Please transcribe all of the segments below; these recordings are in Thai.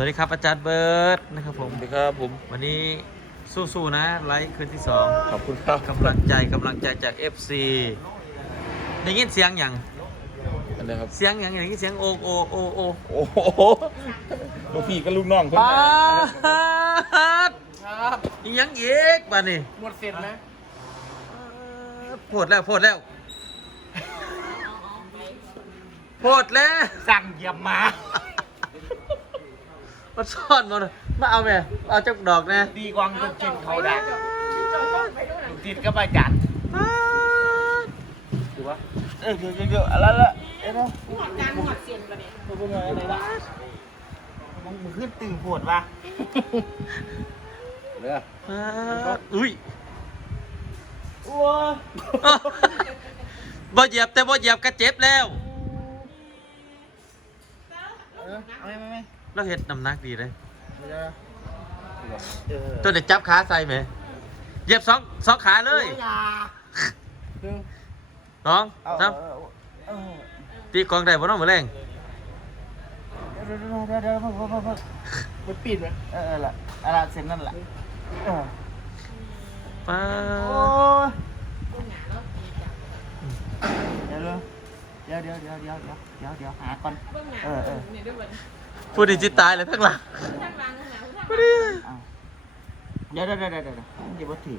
วัสดีครับอาจารย์เบิร์ดนะครับผม สวัสดีครับผม วันนี้สู้ๆนะไลฟ์คืนที่สองขอบคุณครับกำลังใจกำลังใจจาก FC ได้ยินเสียงอย่างอันนี้ครับเสียงอย่างอย่างนี้เสียงโอโอโอโอโอ้โหลูกพี่กับลูกน้องเพิ่นปามาดอีหยังอีกบ้านี่หมดเสร็จไหมโพดแล้วโพดแล้วโพดแล้วสั่งเหยียบหมา มาซ่อนมาเลยมาเอาแม่เอาจักดอกนะดีกว่าเงินกินเขาดักลูกติดก็ไปจัดป๊าดถือว่าเออเดี๋ยวเดี๋ยวเดี๋ยวอะไรละเอ้ยเนาะการหมดเสียงกันเนี่ยตัวเป็นไงอะไรละมึงมึงขึ้นตื่นปวดปะเด้อป๊าดอุ้ยโอ้ยบ่เหยียบแต่บ่เหยียบก็เจ็บแล้ว แล้วเห็ดน้ำหนักดีเลยตัวเด็กจับขาใส่ไหมเหยียบสองสองขาเลยสองสามตีกองได้บ่น้องมือแรงมันปีนไหมเออละอะไรเส้นนั่นแหละป้าเดี๋ยวเดี๋ยวเดี๋ยวเดี๋ยวเดี๋ยวเดี๋ยวเดี๋ยวหาก่อนเออเออ เนี่ยด้วยวันผู้ดีจิตตายเลยทั้งหลังทั้งหลังทั้งหลังทั้งหลังเอาเดี๋ยวเดี๋ยวเดี๋ยวเดี๋ยวเดี๋ยวเดี๋ยวบ่ถือ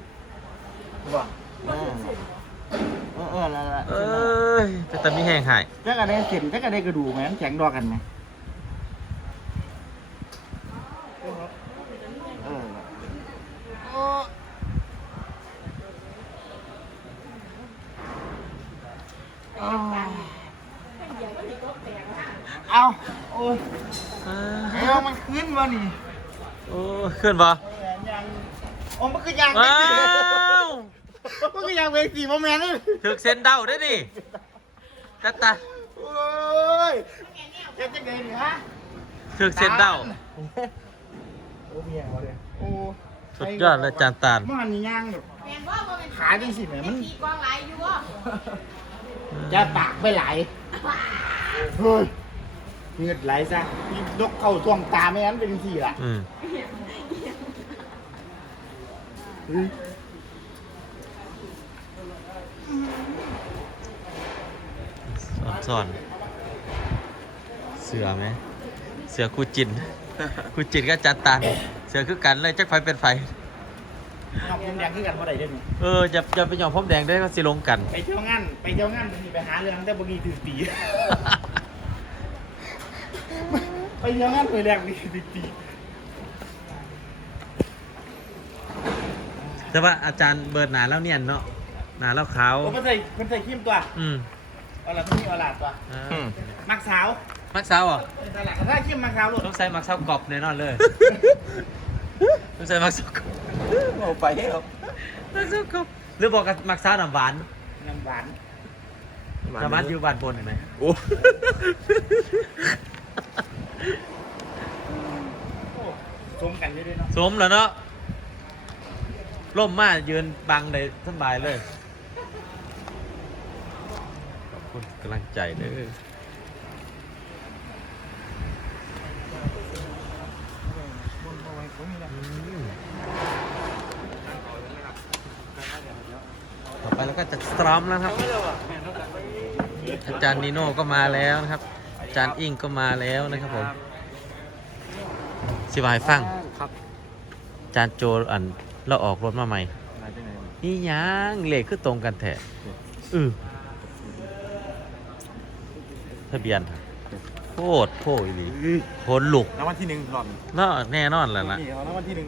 บ่เออเออเออละละเอ้ยแต่ตอนนี้แห้งหายจักอะไรเส้นจักอะไรกระดูกไหมมันแข็งดอกันไหมเออโอ้เอา เอาโอ้ยอ่าเอ้ามันขึ้นมานี่โอ้ยขึ้นบ่ยังโอ้มันคือยางว้าวมันคือยางเวสีโมเมนต์เลยถึกเส้นเดาได้ดิกัตตาโอ้ยเจ็บจังไงนี่ฮะถึกเส้นเดาโอ้เมียเขาเลยโอ้สุดยอดเลยอาจารย์ตาลมันนี่ย่างแบบแมนว่าว่าเป็นขาจังสิแหมมันตีกองไหลอยู่ว่าจะปากไปไหลเฮ้ย เงือดไหลซะนี่ยกเข้าช่วงตาไม่งั้นเป็นสี่ล่ะอืมเฮ้ยซ่อนๆเสือไหม เสือคู่จิน คู่จินก็อาจารย์ตาลเสือคือกันเลยจักไฟเป็นไฟน้องยังแดงขึ้นกันเมื่อไหร่เด้อนี่เอออย่าอย่าไปหย่อนพรมแดงได้ก็สิลงกัน ไปเที่ยวงานไปเที่ยวงานนี่ไปหาเรื่องแต่บางทีถือตี ไปเที่ยวงานไปแรกนี่ถือตีแต่ว่าอาจารย์เบิร์ดหนาแล้วเนียนเนาะหนาแล้วขาวโอ้มันใส่มันใส่ขี้มตัวอืมเอาละมันมีเอาละตัวอ่ามักสาวมักสาวเหรอะเป็นตลาดถ้าขี้มมักสาวลูกต้องใส่มักสาวกรอบแน่นอนเลย ต้องใส่มักสาวกรอบเอาไปให้เอามักสาวกรอบหรือบอกกับมักสาวน้ำหวานน้ำหวานน้ำหวานอยู่บานบนเห็นไหมโอ้โอ้ สมกันอยู่ด้วยเนาะสมแล้วเนาะร่มมากยืนบังได้สบายเลย ขอบคุณกำลังใจเด้อต่อไปเราก็จะสตรอมแล้วครับ อาจารย์นิโน่ก็มาแล้วนะครับ จารย์อิงก็มาแล้วนะครับผมสิบายฟังครับอาจารย์โจอันเราออกรถมาใหม่มาจากไหนนี่ยังเลขคือตรงกันแท้เออทะเบียนครับโคตรโพอีหลีโคนลุกรางวัลที่หนึ่งรอบนี้เนาะแน่นอนแล้วล่ะนี่เอารางวัลที่หนึ่ง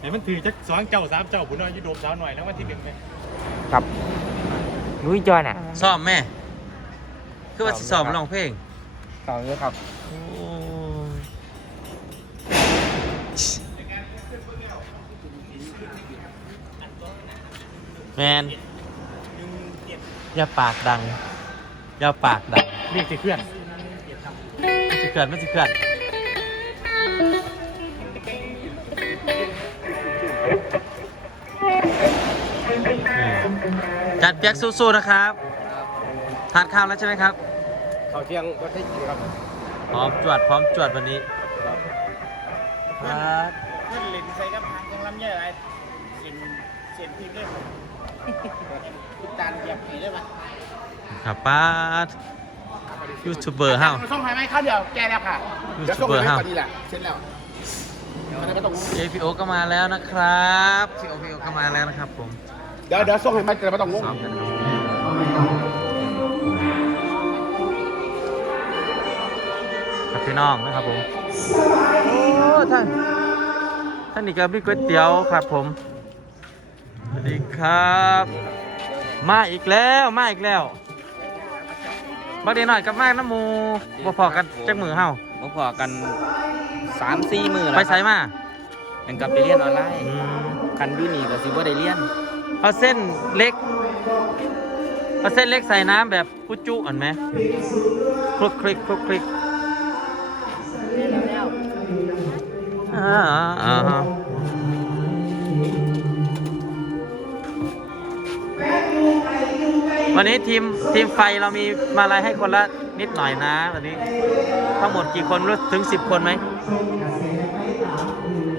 เห็นมันถือจักสองเจ้าสามเจ้าผมนอนอยูโดมสาวหน่อยแล้ววันที่หนึ่งไหมกับลุยจอยน่ะซ้อมแม่คือว่าสิซ้อมร้องเพลง ต่อเลยครับโอ้แมนอย่าปากดังอย่าปากดังเรียกสิเพื่อนมันสิเกิดมันสิเกิดจัดเปียกสู้ๆนะครับ ทานข้าวแล้วใช่ไหมครับ เขาเที่ยงวัดไทยจีครับพร้อมจวดพร้อมจวดวันนี้ครับครับเพื่อนเล่นใส่กับหางของลำไยอะไรเสียนเสียนพิมพ์เลยติดตามเหยียบผีได้ไหมครับป้าดยูทูบเบอร์เฮาส่งให้ไหมเขาเดียวแกแล้วค่ะยูเดี๋ยวทูส่บงเบอให้ร์ไหมเฮาตอนนี้แหละเสร็จแล้วเดี๋ยวไม่ต้องเอพีโอก็มาแล้วนะครับพีโอพีโอก็มาแล้วนะครับผม เดี๋ยวเดี๋ยวส่งให้ไหมแต่ไม่ต้องงงซ้อมกันนะครับ พี่น้องนะครับผมโอ้ท่านท่านนี่ก็มีก๋วยเตี๋ยวครับผมสวัสดีครับ มาอีกแล้วมาอีกแล้วบักเดียวหน่อยกับมากน้ำหมูบ่พอกันจักมือเฮามาพอกันสามสี่มือไปใส่มายังกับไปเรียนออนไลน์อืมคันอยูนี่ก็สิบ่ได้เรียนเอาเส้นเล็กเอาเส้นเล็กใส่น้ำแบบกุจุอ่อนไหมคลุกคลิกคลุกคลิก วันนี้ทีมทีมไฟเรามีมาอะไรให้คนละนิดหน่อยนะวันนี้ทั้งหมดกี่คนรู้ถึงสิบคนไหม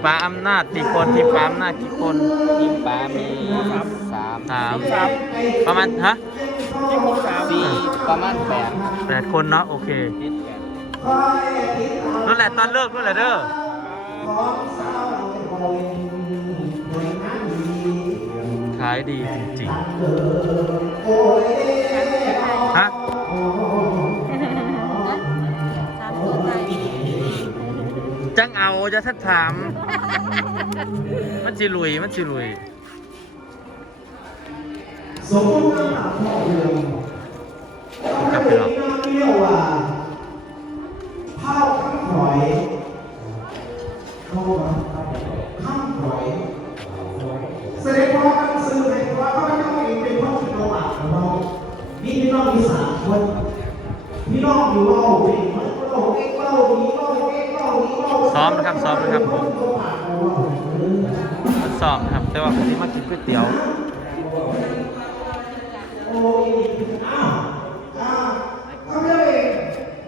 ปลาอำนาจกี่คนทีมปลาอำนาจกี่คนทีมปลามีสามสามประมาณฮะสี่ประมาณแปดแปดคนเนาะโอเคเจ็ดแปดนั่นแหละตอนเลิกนั่นแหละเด้อ ขายดีจริงๆฮะ สามตัวไปจังเอาจะทัดถาม มันจิลุย มันจิลุยกลับไปหร อกแสดงว่าการซื้อในว่าเขาไม่ต้องเองเป็นพ่อเป็นประวัติของเรานี่พี่น้องมีสามคนพี่น้องอยู่เราเป็นเราเองเรานี้เราเองเรานี้เราซ้อมนะครับซ้อมนะครับผมทดสอบครับแต่ว่าผมที่มากินก๋วยเตี๋ยวเขาวได้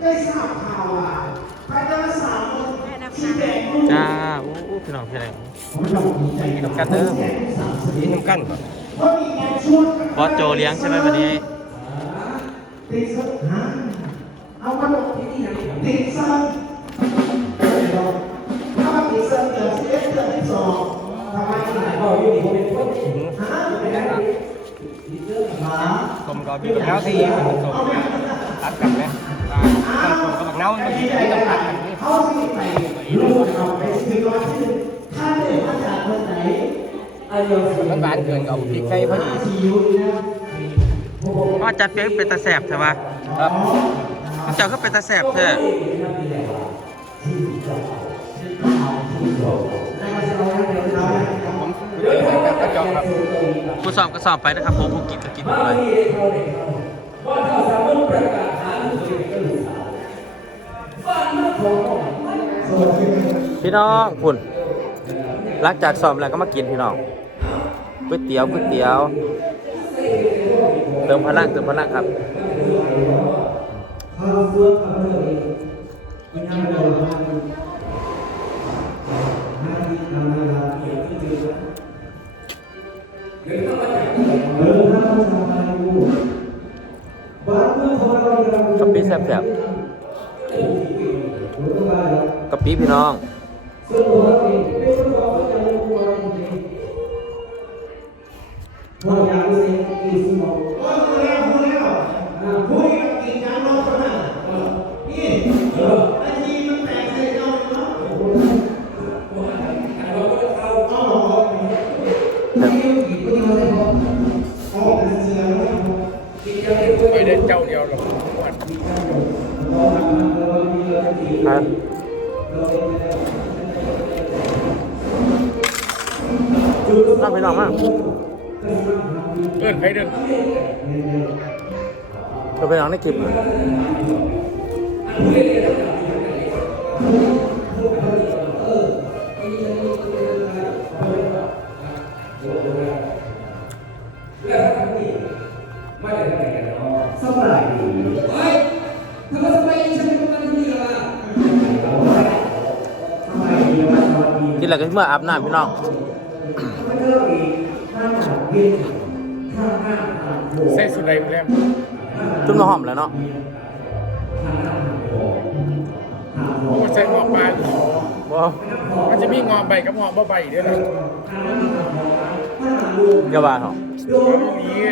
ได้ทราบข่าวว่าพระเจ้าสาว แม่นับ สี นะ แดง จ้าอู้อู้ พี่น้องพี่อะไรกินน้ำกันเด้อกินน้ำกันเขามีงานชวนบอสโจเลี้ยงใช่ไหมวันนี้ติดสักหาเอาขนมที่นี่ติดสักถ้ามันติดสักเดือนสิบเอ็ดเดือนสิบสองทำไมที่ไหนบอกอยู่ดีผมเป็นคนหาไม่ได้หาผมก็มีกับเน่าที่มันสมตัดกันไหมมันสมกับเน่ามันมีตัดกันนี่ เขาสิไปรู้เขาไปซื้อร้อยที่ถ้าเด็กมาจากคนไหนอายุสิบมันหวานเกินกับพริกไทยพอดี สี่ยุนะว่าจัดเปียกเป็นตาแสบใช่ปะครับเจ้าก็เป็นตาแสบเถอะกูสอบก็สอบไปนะครับผมผมกินก็กินหมดเลยพี่น้องคุณ หลังจากสอบแล้วก็มากินพี่น้องก๋วยเตี๋ยวก๋วยเตี๋ยว เติมพลังเติมพลังครับกะปิแซ่บๆกะปิพี่น้อง เดินเจ้าเดียวหรอกครับน่าไปลองมากเอิ้นไปเดินเราไปลองในคลิปแล้ เมื่ออาบน้ำพี่น้องใส่สุดใดมาแล้วจุ่มน้ำหอมแล้วเนาะโอ้ใส่งอกปลาอยู่บ่มันจะมีงอใบกับงอบ่ใบด้วยนะอย่าว่าเหรอนี้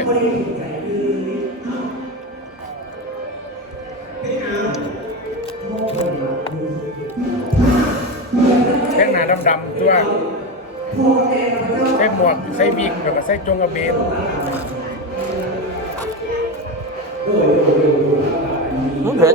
นาดำๆตัวใส่หมวกใส่วิกแบบว่าใส่จงกระเบนมันเผ็ด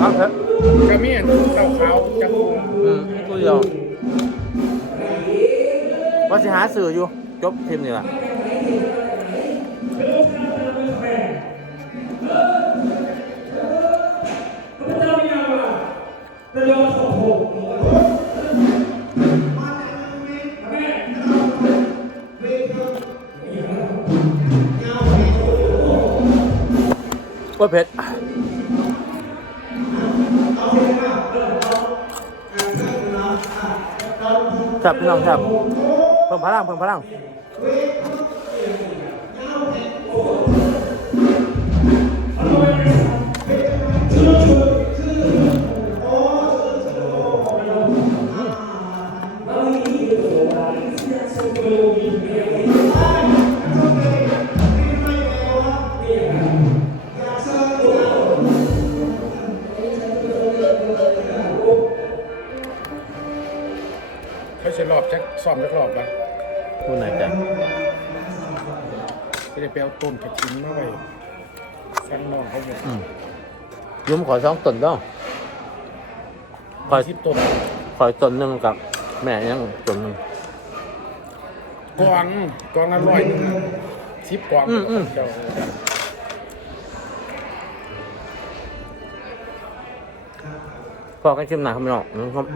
มันเผ็ดก็มีอันเต้าขาวจังอืมตัวเดียว ว่าสิหาสื่ออยู่ จบทีมนี่ล่ะว่าเผ็ดครับพี่น้องครับ มพลังเพิ่มพลัง ต้นกระถินมาไว้สั่งน้องเขาอยู่อืมยุ้มขอสองตนเด้อขอสิบต้นขอตนหนึ่งกับ แม่ยังตนหนึ่งกวางกวางละร้อยหนึงสิบกวางอืมอืม เจ้าพอกันชิมหนักครับพี่น้องนะครับ